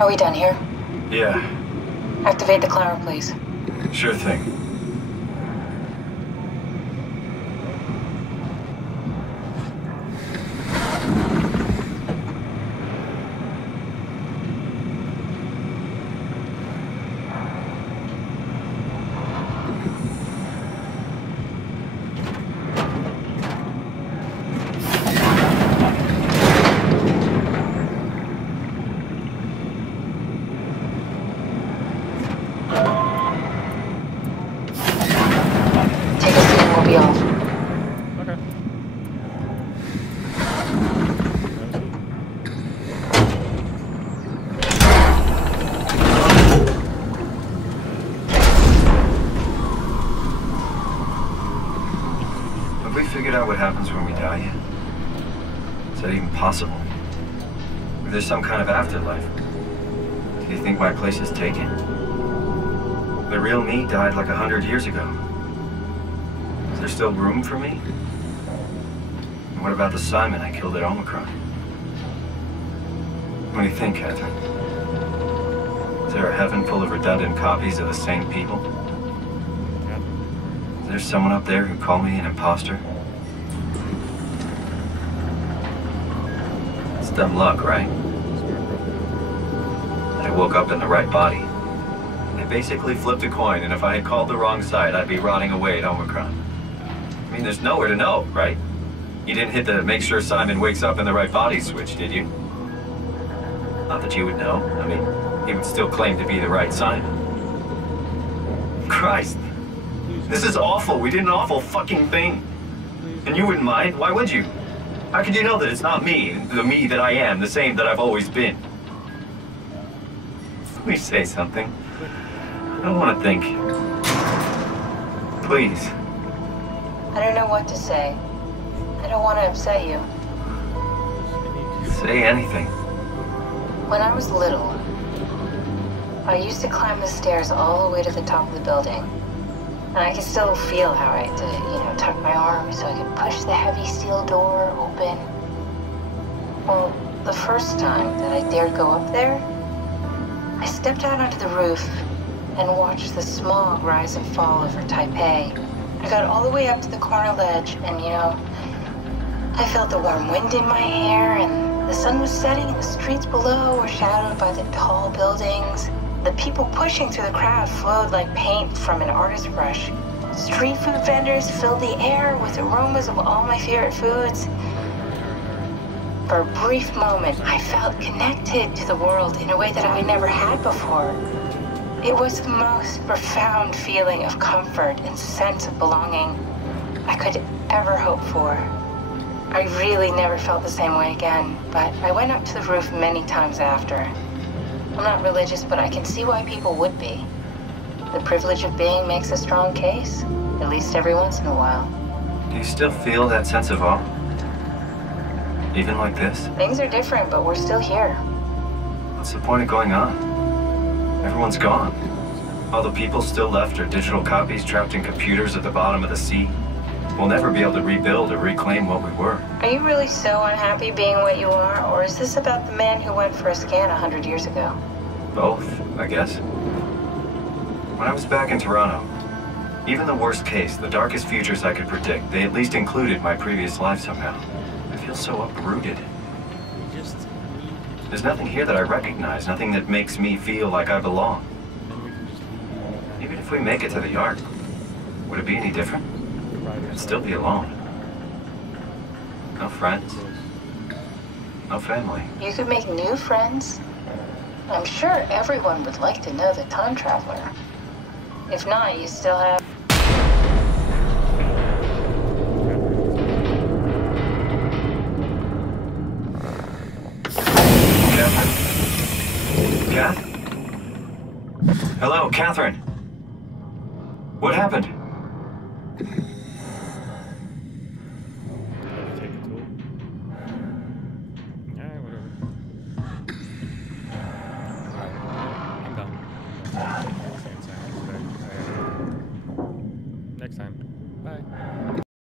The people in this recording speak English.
Are we done here? Yeah. Activate the climber, please. Sure thing. Have we figured out what happens when we die yet? Is that even possible? Or there's some kind of afterlife? Do you think my place is taken? The real me died like 100 years ago. Is there still room for me? And what about the Simon I killed at Omicron? What do you think, Catherine? Is there a heaven full of redundant copies of the same people? Is there someone up there who called me an imposter? It's dumb luck, right? I woke up in the right body. I basically flipped a coin, and if I had called the wrong side, I'd be rotting away at Omicron. I mean, there's nowhere to know, right? You didn't hit the make sure Simon wakes up in the right body switch, did you? Not that you would know. I mean, he would still claim to be the right Simon. Christ. This is awful. We did an awful fucking thing. And you wouldn't mind? Why would you? How could you know that it's not me, the me that I am, the same that I've always been? Please say something. I don't want to think. Please. I don't know what to say. I don't want to upset you. Say anything. When I was little, I used to climb the stairs all the way to the top of the building. And I can still feel how I had to, tuck my arm so I could push the heavy steel door open. Well, the first time that I dared go up there, I stepped out onto the roof and watched the smog rise and fall over Taipei. I got all the way up to the corner ledge and, I felt the warm wind in my hair and the sun was setting and the streets below were shadowed by the tall buildings. The people pushing through the crowd flowed like paint from an artist's brush. Street food vendors filled the air with aromas of all my favorite foods. For a brief moment, I felt connected to the world in a way that I never had before. It was the most profound feeling of comfort and sense of belonging I could ever hope for. I really never felt the same way again, but I went up to the roof many times after. I'm not religious, but I can see why people would be. The privilege of being makes a strong case, at least every once in a while. Do you still feel that sense of awe? Even like this? Things are different, but we're still here. What's the point of going on? Everyone's gone. All the people still left are digital copies trapped in computers at the bottom of the sea. We'll never be able to rebuild or reclaim what we were. Are you really so unhappy being what you are, or is this about the man who went for a scan 100 years ago? Both, I guess. When I was back in Toronto, even the worst case, the darkest futures I could predict, they at least included my previous life somehow. I feel so uprooted. There's nothing here that I recognize, nothing that makes me feel like I belong. Even if we make it to the Ark, would it be any different? I'd still be alone. No friends. No family. You could make new friends. I'm sure everyone would like to know the time traveler. If not, you still have... Kath? Hello, Catherine. What happened? Next time. Bye.